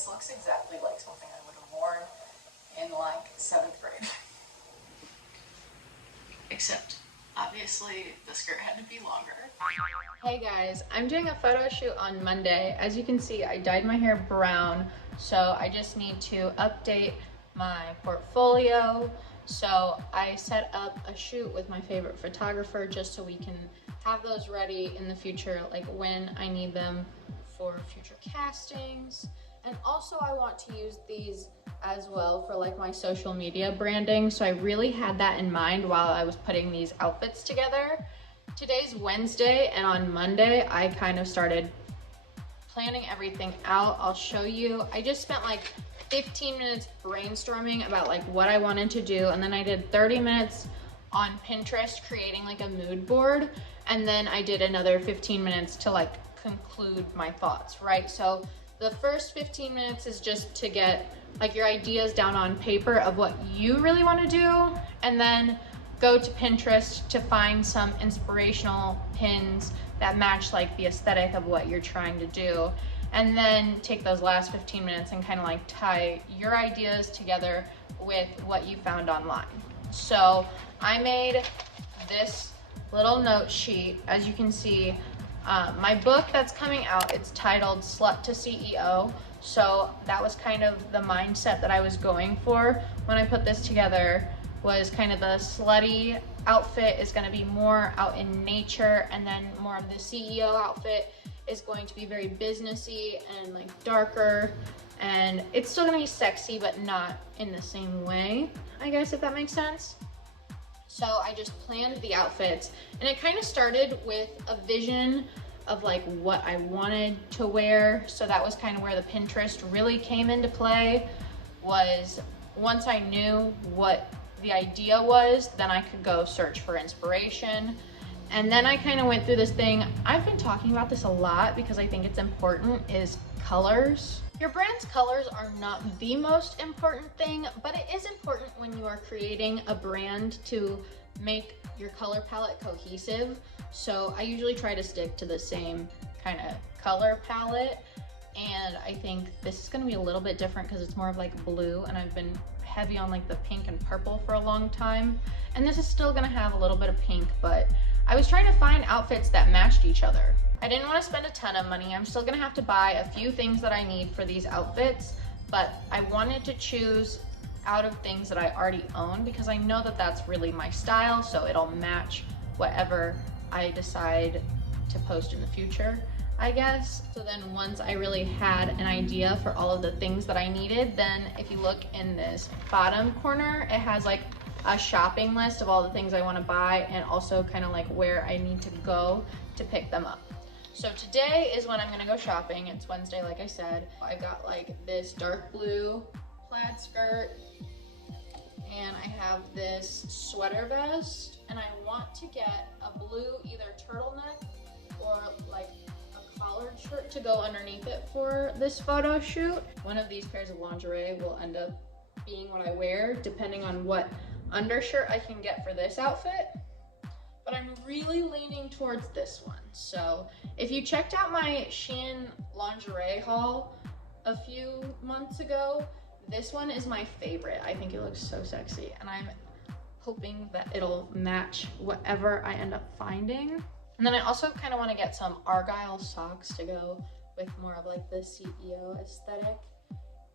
this looks exactly like something I would have worn in like 7th grade. Except, obviously, the skirt had to be longer. Hey guys, I'm doing a photo shoot on Monday. As you can see, I dyed my hair brown, so I just need to update my portfolio. So I set up a shoot with my favorite photographer just so we can have those ready in the future, like when I need them for future castings. And also I want to use these as well for like my social media branding. So I really had that in mind while I was putting these outfits together. Today's Wednesday, and on Monday I kind of started planning everything out. I'll show you. I just spent like 15 minutes brainstorming about like what I wanted to do, and then I did 30 minutes on Pinterest creating like a mood board, and then I did another 15 minutes to like conclude my thoughts, right? So the first 15 minutes is just to get like your ideas down on paper of what you really want to do, and then go to Pinterest to find some inspirational pins that match like the aesthetic of what you're trying to do. And then take those last 15 minutes and kind of like tie your ideas together with what you found online. So I made this little note sheet. As you can see, my book that's coming out, it's titled Slut to CEO. So that was kind of the mindset that I was going for when I put this together, was kind of the slutty outfit is going to be more out in nature, and then more of the CEO outfit is going to be very businessy and like darker, and it's still going to be sexy but not in the same way, I guess, if that makes sense. So I just planned the outfits, and it kind of started with a vision of like what I wanted to wear. So that was kind of where the Pinterest really came into play, was once I knew what the idea was, then I could go search for inspiration. And then I kind of went through this thing. I've been talking about this a lot because I think it's important, is colors. Your brand's colors are not the most important thing, but it is important when you are creating a brand to make your color palette cohesive. So I usually try to stick to the same kind of color palette. And I think this is gonna be a little bit different because it's more of like blue, and I've been heavy on like the pink and purple for a long time. And this is still gonna have a little bit of pink, but I was trying to find outfits that matched each other. I didn't want to spend a ton of money. I'm still gonna have to buy a few things that I need for these outfits, but I wanted to choose out of things that I already own because I know that that's really my style, so it'll match whatever I decide to post in the future, I guess. So then once I really had an idea for all of the things that I needed, then if you look in this bottom corner, it has like a shopping list of all the things I want to buy, and also kind of like where I need to go to pick them up. So today is when I'm gonna go shopping. It's Wednesday, like I said. I got like this dark blue plaid skirt, and I have this sweater vest, and I want to get a blue either turtleneck or like a collared shirt to go underneath it for this photo shoot. One of these pairs of lingerie will end up being what I wear, depending on what undershirt I can get for this outfit. But I'm really leaning towards this one. So if you checked out my SHEIN lingerie haul a few months ago, this one is my favorite. I think it looks so sexy, and I'm hoping that it'll match whatever I end up finding. And then I also kind of want to get some Argyle socks to go with more of like the CEO aesthetic,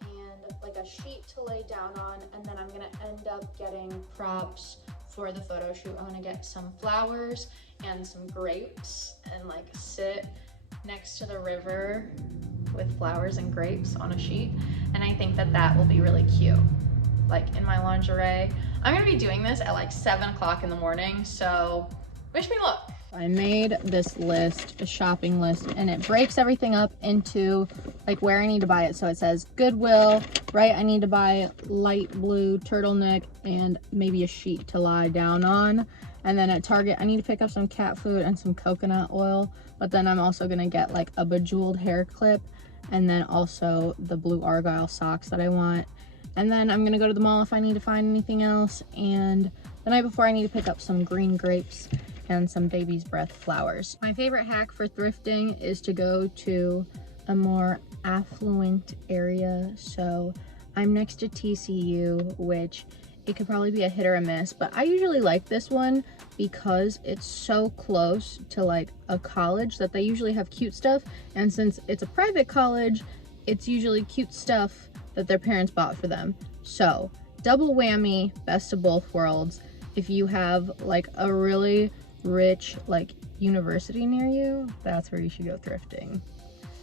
and like a sheet to lay down on. And then I'm gonna end up getting props for the photo shoot. I want to get some flowers and some grapes and like sit next to the river with flowers and grapes on a sheet. And I think that that will be really cute, like in my lingerie. I'm gonna be doing this at like 7 o'clock in the morning, so wish me luck. I made this list, a shopping list, and it breaks everything up into like where I need to buy it. So it says Goodwill, right? I need to buy light blue turtleneck and maybe a sheet to lie down on. And then at Target, I need to pick up some cat food and some coconut oil. But then I'm also gonna get like a bejeweled hair clip, and then also the blue Argyle socks that I want. And then I'm gonna go to the mall if I need to find anything else. And the night before, I need to pick up some green grapes and some baby's breath flowers. My favorite hack for thrifting is to go to a more affluent area. So I'm next to TCU, which it could probably be a hit or a miss, but I usually like this one because it's so close to like a college that they usually have cute stuff. And since it's a private college, it's usually cute stuff that their parents bought for them. So double whammy, best of both worlds. If you have like a really rich like university near you, that's where you should go thrifting.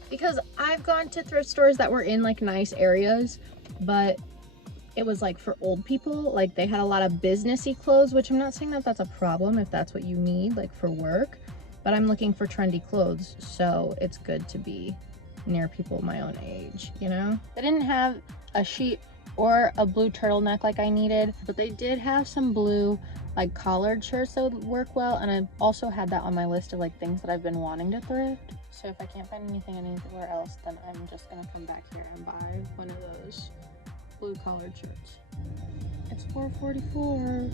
Because I've gone to thrift stores that were in like nice areas, but it was like for old people. Like they had a lot of businessy clothes, which I'm not saying that that's a problem if that's what you need like for work, but I'm looking for trendy clothes, so it's good to be near people my own age, you know? They didn't have a sheet or a blue turtleneck like I needed, but they did have some blue like collared shirts that would work well, and I've also had that on my list of like things that I've been wanting to thrift. So if I can't find anything anywhere else, then I'm just gonna come back here and buy one of those blue collared shirts. It's $4.44.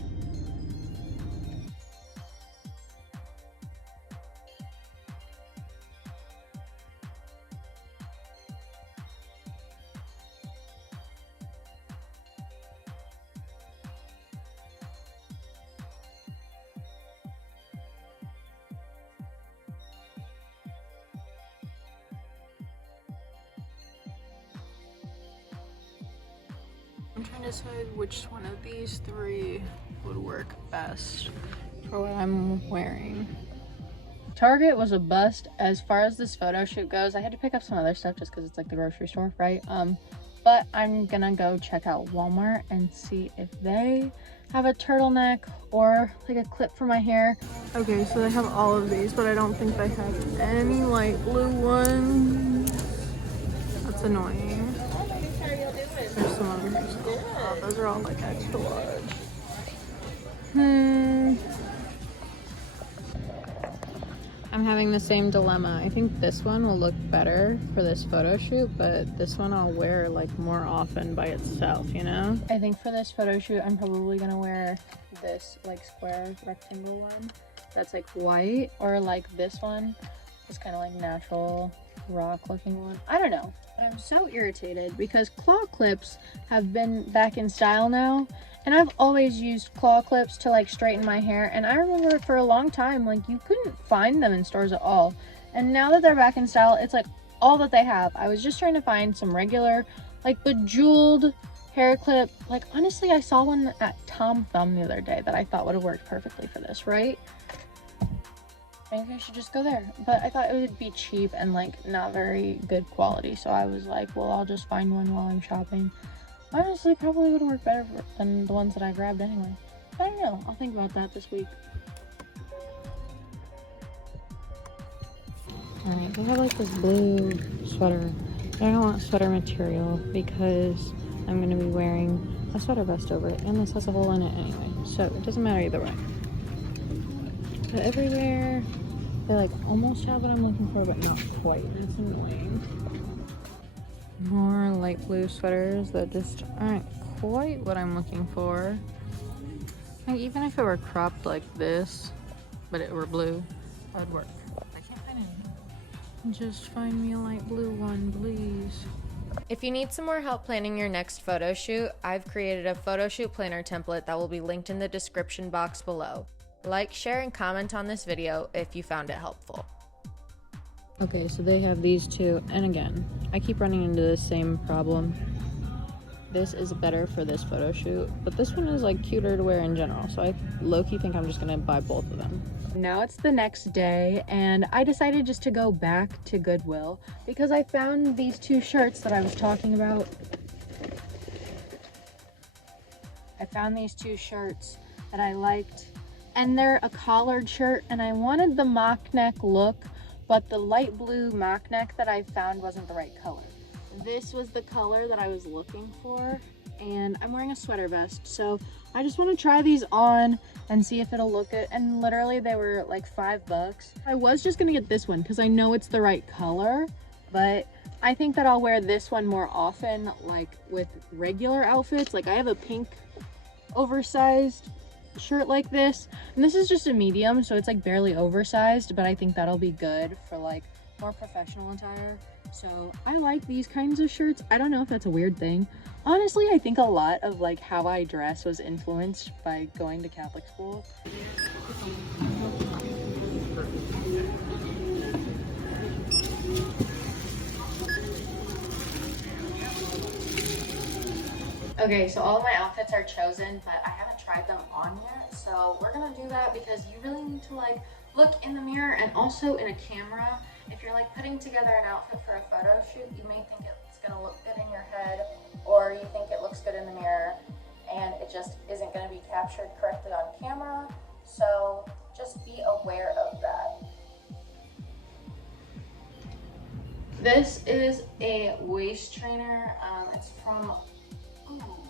I'm trying to decide which one of these three would work best for what I'm wearing. Target was a bust as far as this photo shoot goes. I had to pick up some other stuff just because it's like the grocery store, right? But I'm gonna go check out Walmart and see if they have a turtleneck or like a clip for my hair. Okay, so they have all of these, but I don't think they have any light blue ones. That's annoying. There's some others. Oh, those are all like extra large. I'm having the same dilemma. I think this one will look better for this photo shoot, but this one I'll wear like more often by itself, you know? I think for this photo shoot, I'm probably gonna wear this like square rectangle one that's like white, or like this one, this kind of like natural rock looking one. I don't know. But I'm so irritated because claw clips have been back in style now, and I've always used claw clips to like straighten my hair, and I remember for a long time like you couldn't find them in stores at all, and now that they're back in style, it's like all that they have. I was just trying to find some regular like bejeweled hair clip. Like honestly, I saw one at Tom Thumb the other day that I thought would have worked perfectly for this, right? Maybe I should just go there, but I thought it would be cheap and like not very good quality, so I was like, well, I'll just find one while I'm shopping. Honestly, probably would work better than the ones that I grabbed anyway. I don't know, I'll think about that this week. Alright, they have like this blue sweater. I don't want sweater material because I'm going to be wearing a sweater vest over it, and this has a hole in it anyway, so it doesn't matter either way. But everywhere they like almost have what I'm looking for, but not quite. It's annoying. More light blue sweaters that just aren't quite what I'm looking for. Like even if it were cropped like this, but it were blue, that would work. I can't find anything. Just find me a light blue one, please. If you need some more help planning your next photo shoot, I've created a photo shoot planner template that will be linked in the description box below. Like, share, and comment on this video if you found it helpful. Okay, so they have these two, and again, I keep running into the same problem. This is better for this photo shoot, but this one is like cuter to wear in general, so I low-key think I'm just gonna buy both of them. Now it's the next day, and I decided just to go back to Goodwill because I found these two shirts that I was talking about. I found these two shirts that I liked, and they're a collared shirt, and I wanted the mock neck look, but the light blue mock neck that I found wasn't the right color. This was the color that I was looking for, and I'm wearing a sweater vest, so I just want to try these on and see if it'll look good. And literally they were like $5. I was just gonna get this one because I know it's the right color, but I think that I'll wear this one more often, like with regular outfits. Like I have a pink oversized shirt like this, and this is just a medium, so it's like barely oversized, but I think that'll be good for like more professional attire. So I like these kinds of shirts. I don't know if that's a weird thing. Honestly, I think a lot of like how I dress was influenced by going to Catholic school. Okay, so all of my outfits are chosen, but I haven't tried them on yet. So we're gonna do that because you really need to like look in the mirror and also in a camera. If you're like putting together an outfit for a photo shoot, you may think it's gonna look good in your head, or you think it looks good in the mirror and it just isn't gonna be captured correctly on camera. So just be aware of that. This is a waist trainer. It's from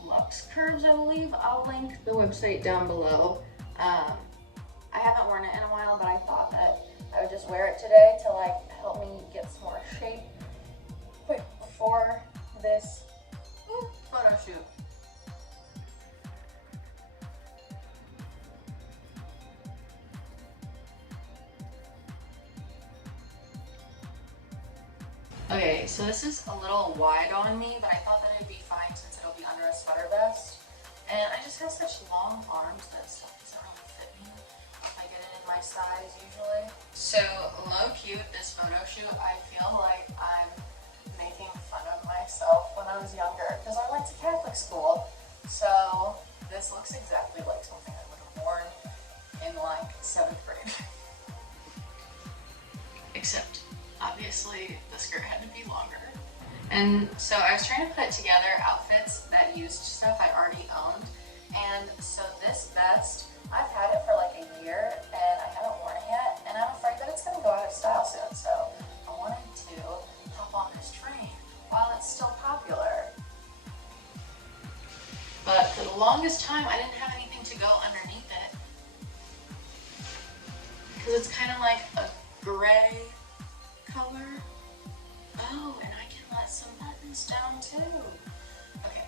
Luxx Curves, I believe. I'll link the website down below. I haven't worn it in a while, but I thought that I would just wear it today to like help me get some more shape quick before this photo shoot. Okay, so this is a little wide on me, but I thought that it'd be fine since it'll be under a sweater vest. And I just have such long arms that stuff doesn't really fit me if I get it in my size usually. So low key with this photo shoot, I feel like I'm making fun of myself when I was younger because I went to Catholic school. So this looks exactly like something I would have worn in like 7th grade. Except obviously the skirt had to be longer. And so I was trying to put together outfits that used stuff I already owned. And so this vest, I've had it for like a year and I haven't worn it yet. And I'm afraid that it's gonna go out of style soon. So I wanted to hop on this train while it's still popular. But for the longest time, I didn't have anything to go underneath it. Because it's kind of like a gray color. Oh, and I can let some buttons down too. Okay.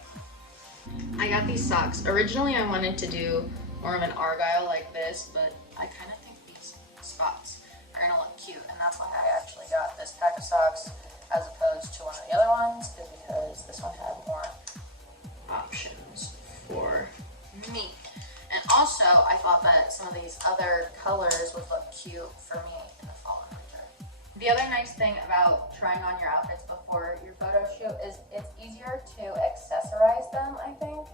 I got these socks. Originally I wanted to do more of an argyle like this, but I kind of think these spots are gonna look cute, and that's why I actually got this pack of socks as opposed to one of the other ones, is because this one had more options for me. And also, I thought that some of these other colors would look cute for me in the fall and winter. The other nice thing about trying on your outfits before your photo shoot is it's easier to accessorize them, I think.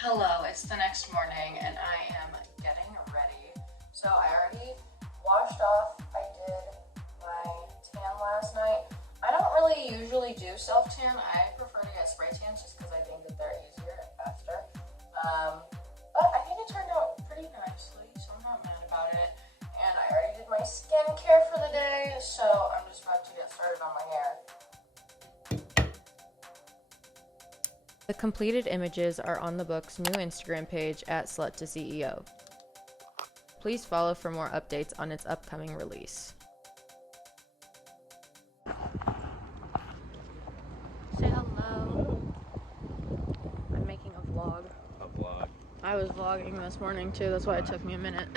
Hello, it's the next morning and I am getting ready. So I already washed off. I did my tan last night. I don't really usually do self-tan. I prefer to get spray tans just because I think that they're easier and faster. But I think it turned out pretty nicely, so I'm not mad about it. And I already did my skincare for the day, so I'm just about to get started on my hair. The completed images are on the book's new Instagram page at Slut2CEO. Please follow for more updates on its upcoming release. Say hello. I'm making a vlog. A vlog. I was vlogging this morning too, that's why it took me a minute.